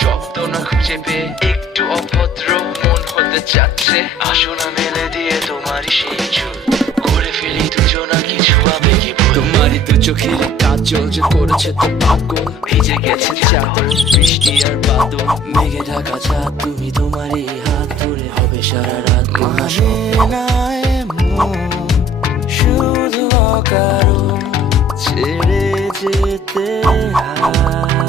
শব্দ না খুঁজে পেয়ে একটু অভদ্র মন হতে চাচ্ছে। আসো না মেলে দিয়ে তোমারই সেই চুল, করে ফেলি দুজনা কিছু আবেগী ভুল। তোমারই দু চোখের কাজল যে করেছে তো পাগল, ভিজে গেছে চাদর বৃষ্টি আর বাদল। মেঘে ঢাকা চাঁদ তুমি তোমারই হাত ধরে হবে সারা রাত। মানে শুধু অকারণ ছেড়ে যেতে হয়।